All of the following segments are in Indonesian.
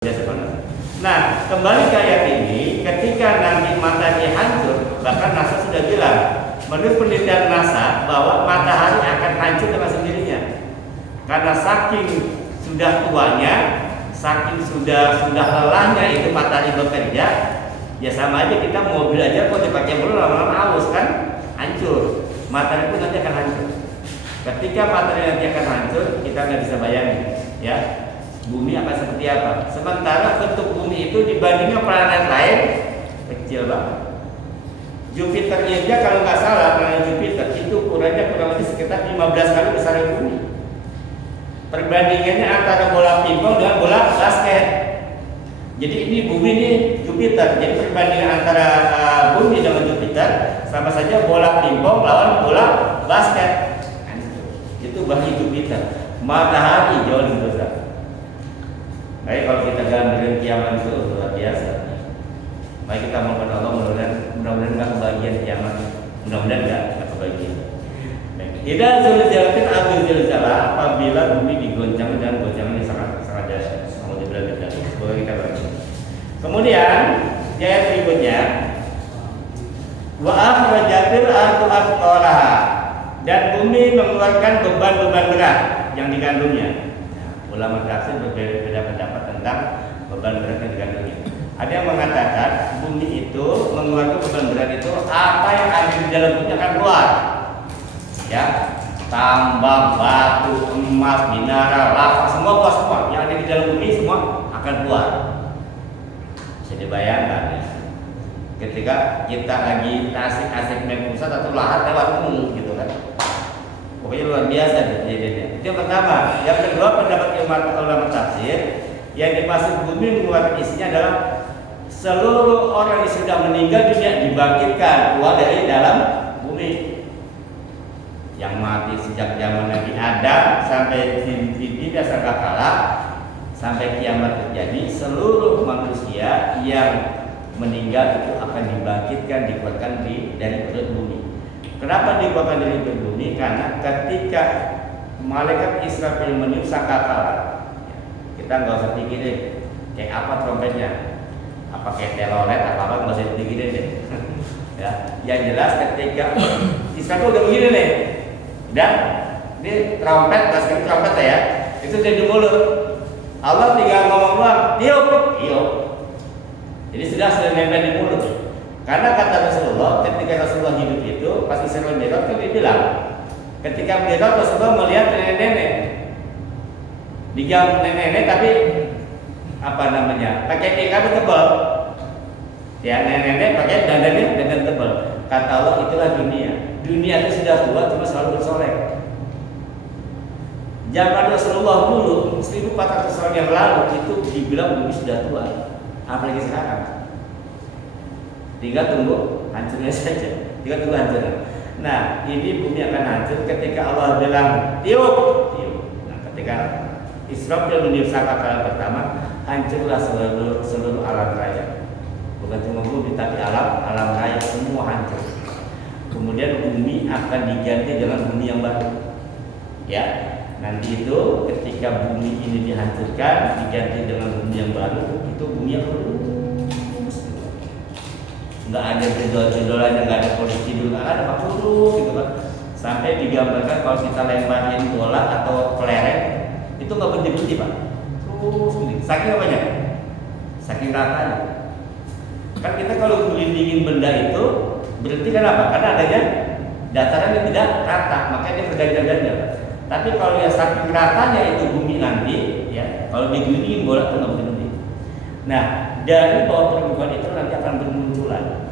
biasa panas. Nah, kembali ke ayat ini, ketika nanti matahari hancur, bahkan NASA sudah bilang, menurut penelitian NASA bahwa matahari akan hancur dengan sendirinya, karena saking sudah tuanya, saking sudah lelahnya itu matahari bekerja. Ya sama aja kita mobil aja kalau dipakai mulu lama-lama aus kan hancur. Matahari pun nanti akan hancur. Ketika matahari nanti akan hancur, kita nggak bisa bayangin, ya bumi akan seperti apa. Sementara bentuk bumi itu dibandingkan planet lain kecil banget. Jupiter aja kalau nggak salah, planet Jupiter itu ukurannya kurang lebih sekitar 15 kali besar dari bumi. Perbandingannya antara bola pingpong dengan bola basket. Jadi ini bumi ini Jupiter. Jadi perbandingan antara bumi dengan Jupiter sama saja bola pingpong lawan bola basket. Itu bagi Jupiter. Matahari jauh lebih besar. Baik, kalau kita gambarin kiamat itu luar biasa. Baik, kita mohon Allah mudah-mudahan nggak kebagian kiamat. Mudah-mudahan nggak kebagian. Tidak zulzalatin atau zilzalah apabila bumi digoncang dengan goncangan yang sangat dahsyat. Semoga kita baca. Kemudian di ayat berikutnya, wa akhrajatil ardu athqalaha, dan bumi mengeluarkan beban-beban berat yang dikandungnya. Ulama tafsir berbeda pendapat tentang beban berat yang dikandungnya. Ada yang mengatakan bumi itu mengeluarkan beban berat itu apa yang ada di dalam bumi akan keluar. Ya, tambang, batu, emas, mineral, lava, semua yang ada di dalam bumi semua akan keluar. Bisa dibayangkan ya. Ketika kita lagi asik main pusat atau lahat lewat gitu kan. Pokoknya luar biasa kejadiannya. Itu yang pertama. Yang kedua, pendapat ulama tafsir yang dimaksud bumi mengeluarkan isinya adalah seluruh orang yang sudah meninggal dunia dibangkitkan keluar dari dalam bumi. Yang mati sejak zaman Nabi Adam sampai di sangkakala sampai kiamat terjadi, seluruh manusia yang meninggal itu akan dibangkitkan, dikeluarkan dari perut bumi. Kenapa dikeluarkan dari perut bumi? Karena ketika malaikat Israfil meniup sangkakala, kita nggak usah pikirin kayak apa trompetnya, apa kayak telolet, apa nggak usah dipikirin deh. Ya, yang jelas ketika Israfil udah begini nih, dan ini trompet, basket trompet ya, itu dari mulut. Allah tinggal ngomong doang, tiup. Jadi sudah nempel di mulut. Karena kata Rasulullah, ketika Rasulullah hidup itu, pas Isra Mi'raj itu dia bilang, ketika Mi'raj Rasulullah melihat nenek-nenek, digang nenek-nenek tapi apa namanya, pakai tikar tebal. Ya, nenek-nenek pakai dandan tebal. Kata Allah, itulah dunia. Dunia itu sudah tua, cuma selalu bersolek. Zaman Rasulullah dulu 1400 tahun yang lalu itu dibilang bumi sudah tua, apalagi sekarang. Tinggal tunggu hancurnya saja. Nah, ini bumi akan hancur ketika Allah bilang tiup. Nah, ketika Israfil meniup sangkakala pertama, hancurlah seluruh alam raya. Bukan cuma bumi, tapi alam raya semua hancur. Kemudian bumi akan diganti dengan bumi yang baru. Ya. Nanti itu ketika bumi ini dihancurkan diganti dengan bumi yang baru, itu bumi yang lurus. Nggak ada judul-judulannya, nggak ada polisi dulu, nggak ada apa gitu kan. Sampai digambarkan kalau kita lemparin bola atau kelereng itu nggak berhenti Pak. Terus saking apanya? Saking ratanya. Kan kita kalau melindingin benda itu berarti kan apa? Karena adanya dataran yang tidak rata, makanya dia berganjal-ganjal. Tapi kalau yang saking ratanya itu bumi nanti, ya kalau digulingin bola itu nggak berhenti. Nah, dari bawah permukaan itu nanti akan bermunculan,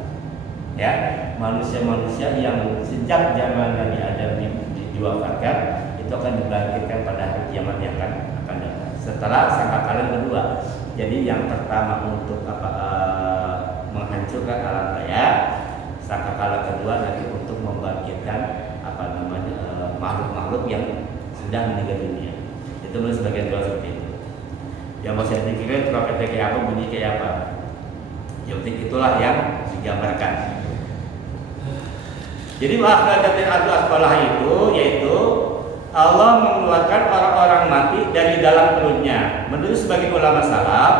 ya manusia-manusia yang sejak zaman Nabi Adam diwafatkan itu akan dibangkitkan pada hari kiamat yang akan datang. Setelah sangkakala kedua, jadi yang pertama untuk menghancurkan alam raya, sangkakala kedua nanti untuk membangkitkan makhluk-makhluk yang sudah meninggal dunia. Itu menurut sebagian doa seperti itu. Yang mau saya pikirin trompetnya kayak apa, bunyi kayak apa. Yang penting itulah yang digambarkan. Jadi akhrajatil ardu athqalaha itu yaitu Allah mengeluarkan orang-orang mati dari dalam perutnya. Menurut sebagian ulama salaf,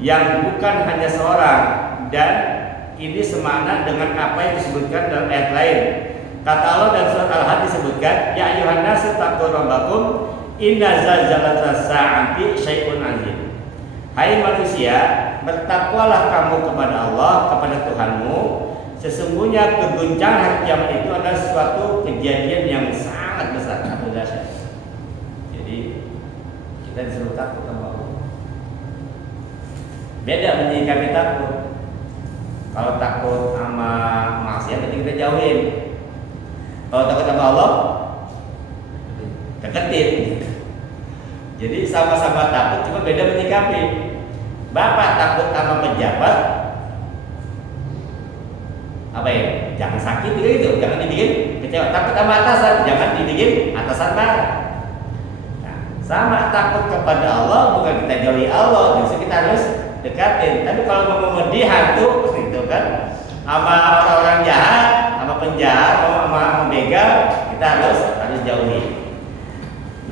yang bukan hanya seorang, dan ini semakna dengan apa yang disebutkan dalam ayat lain. Kata Allah dalam surat Al-Had disebutkan, ya ayyuhan nasu taqu rabbakum inna zalzalatas sa'ati syai'un 'azim. Hai manusia, bertakwalah kamu kepada Allah, kepada Tuhanmu. Sesungguhnya keguncangan hari kiamat itu adalah suatu kejadian yang sangat besar, atau dahsyat. Jadi kita disuruh takut sama Allah. Beda menyikapi takut. Kalau takut sama maksiat berarti kita jauhin. Kalau takut sama Allah, deketin. Jadi sama-sama takut, cuma beda menyikapi. Bapak takut sama pejabat, apa ya? Jangan sakit gitu, jangan dibikin kecewa. Takut sama atasan, jangan dibikin atasan marah. Nah, sama takut kepada Allah, bukan kita jauhi Allah, justru kita harus dekatin. Tapi kalau mau hantu, gitu kan, sama orang-orang jahat, sama penjahat, sama begal, kita harus jauhi.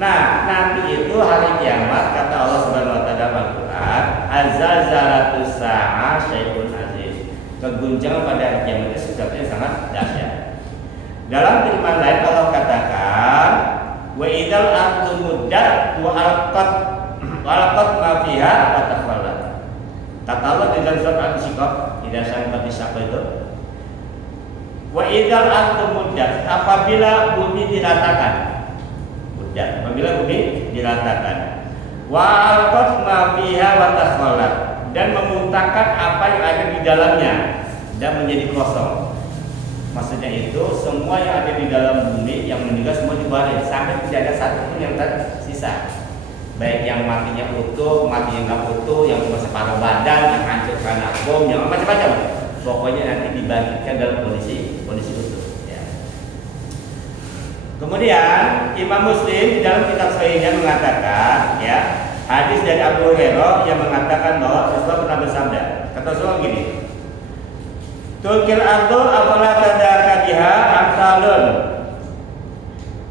Nah, nanti itu hari kiamat, kata Allah Subhanahu wa taala dalam Al-Qur'an, azalzalatus sa'ah syai'un 'azim. Keguncangan pada hari kiamat itu sesuatu yang sangat dahsyat. Dalam firman lain Allah katakan, wa idzal ardu muddat wa alqat ma fiha wa takhalllat. Kata Allah di dalam surat Al-Insyiqaq, tidak sampai siapa itu. Wa idzal ardu muddat, apabila bumi diratakan. Ya, apabila bumi diratakan, wa alqat ma fiha wa takhalllat, dan memuntahkan apa yang ada di dalamnya dan menjadi kosong. Maksudnya itu semua yang ada di dalam bumi yang meninggal semua dibaring sampai tidak ada satu pun yang tersisa. Baik yang matinya utuh, mati yang nggak utuh, yang cuma separuh badan, yang hancur karena bom, yang macam-macam. Pokoknya nanti dibangkitkan dalam kondisi utuh. Kemudian Imam Muslim di dalam kitab Sahihnya mengatakan, ya, hadis dari Abu Hurairah yang mengatakan bahwa Rasulullah pernah bersabda. Kata Rasulullah gini, Tulkil ardu afala tadaka biha amsalun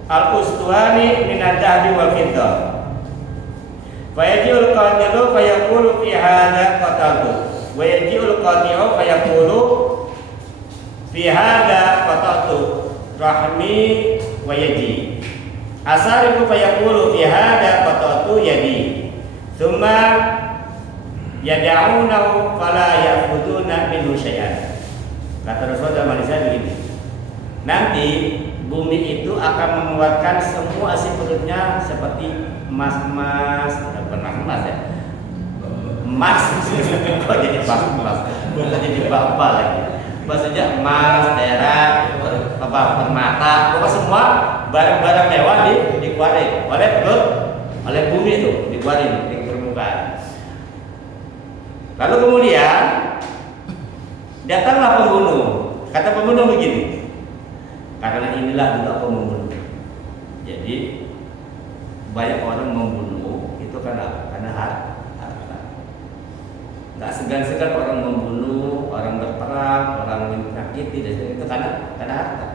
al-ustuani min ad-dhahbi wal fiddah. Fayaji'ul qatilu fayaqulu fi hadha qataltu wa yaji'ul qati'u fayaqulu fi hadha qataltu rahmi wa yadi. Asarifu fayaqulu fi hadha qatatu yadi. Tsumma yad'unahu fala ya'khuduna minhu syai'an. Kata Rasulullah dalam hadis begini. Nanti bumi itu akan mengeluarkan semua isi perutnya seperti emas-emas, bukan emas ya. Emas. Kok jadi emas? Bukan jadi apa lagi. Maksudnya emas, perak, permata, pokoknya semua barang-barang mewah dikeluarin oleh bumi itu, dikeluarin di permukaan. Lalu kemudian datanglah pembunuh. Kata pembunuh begini, karena inilah dulu aku membunuh. Jadi banyak orang membunuh itu karena harta. Nggak segan-segan orang membunuh, orang berperang, orang menyakiti, dan itu karena harta.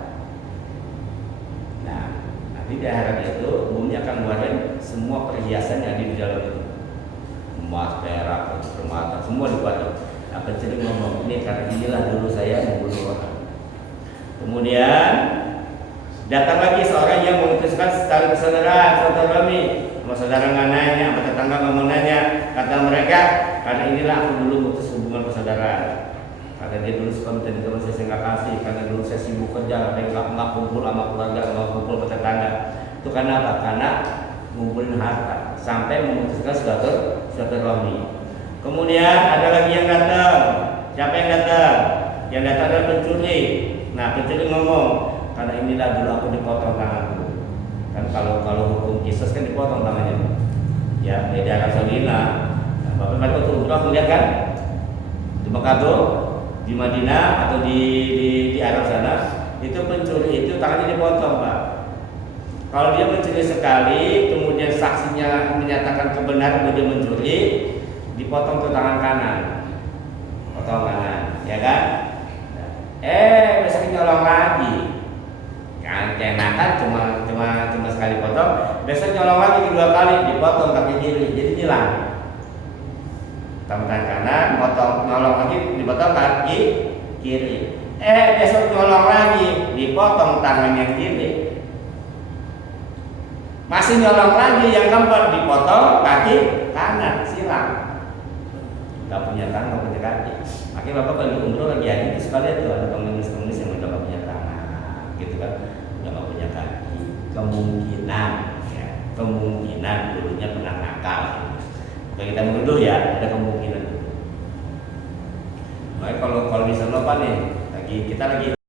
Nah, nanti di akhirat itu bumi akan mengeluarkan semua perhiasan yang ada di dalam itu, emas, perak, permata, semua dikeluarkan. Nah, pencuri ngomong ini karena inilah dulu saya membunuh orang. Kemudian datang lagi seorang yang memutuskan tali persaudaraan, silaturahmi, sama saudara nggak nanya, sama tetangga nggak mau nanya. Kata mereka, karena inilah aku dulu memutus hubungan persaudaraan. Karena dia dulu suka minta ditolong, saya nggak kasih. Karena dulu saya sibuk kerja, nggak kumpul sama keluarga, nggak kumpul sama tetangga. Itu karena apa? Karena ngumpulin harta sampai memutuskan silaturahmi. Kemudian ada lagi yang datang. Siapa yang datang? Yang datang adalah pencuri. Nah, pencuri ngomong, karena inilah dulu aku dipotong tanganku. Kan kalau hukum kisos kan dipotong tangannya. Ya, di Arab Saudi lah. Bapak mereka tuh udah melihat kan di Mekah tuh, di Madinah atau di Arab sana, itu pencuri itu tangannya dipotong, Pak. Kalau dia mencuri sekali, kemudian saksinya menyatakan kebenaran bahwa dia mencuri, dipotong ke tangan kanan, potong kanan, ya kan? Besok nyolong lagi, Nah, kayak nakal cuma sekali potong, besok nyolong lagi kedua kali dipotong kaki kiri, jadi hilang. Tangan kanan, nyolong lagi dipotong kaki kiri. Besok nyolong lagi dipotong tangan yang kiri. Masih nyolong lagi yang keempat dipotong kaki kanan, silang. Gak punya tangan, gak punya kaki. Makanya bapak kalau umroh lagi haji itu sekali tuh ada pengemis yang udah gak punya tangan, gitu kan, udah gak punya kaki. Kemungkinan dulunya pernah nakal. Kalau kita menuduh ya ada kemungkinan. Makanya kalau misalnya apa nih, kita lagi